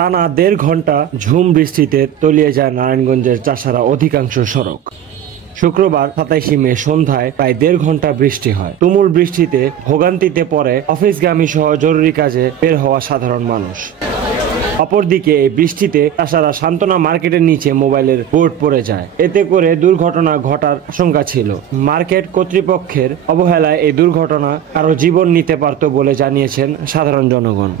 টানা ১.৫ ঘন্টা ঝুম বৃষ্টিতে তলিয়ে যায় নারায়ণগঞ্জের চাষারা অধিকাংশ সড়ক। শুক্রবার ২৭ মে সন্ধ্যায় প্রায় ১.৫ ঘন্টা বৃষ্টি হয়। তুমুল বৃষ্টিতে ভোগান্তিতে পড়ে অফিসগামী সহ জরুরি কাজে বের হওয়া সাধারণ মানুষ। অপরদিকে এই বৃষ্টিতে চাষারা সান্ত্বনা মার্কেটের নিচে মোবাইলের বোর্ড পড়ে যায়। এতে করে দুর্ঘটনা ঘটার আশঙ্কা ছিল। মার্কেট কর্তৃপক্ষের অবহেলায় এই দুর্ঘটনা কারো জীবন নিতে পারত বলে জানিয়েছেন সাধারণ জনগণ।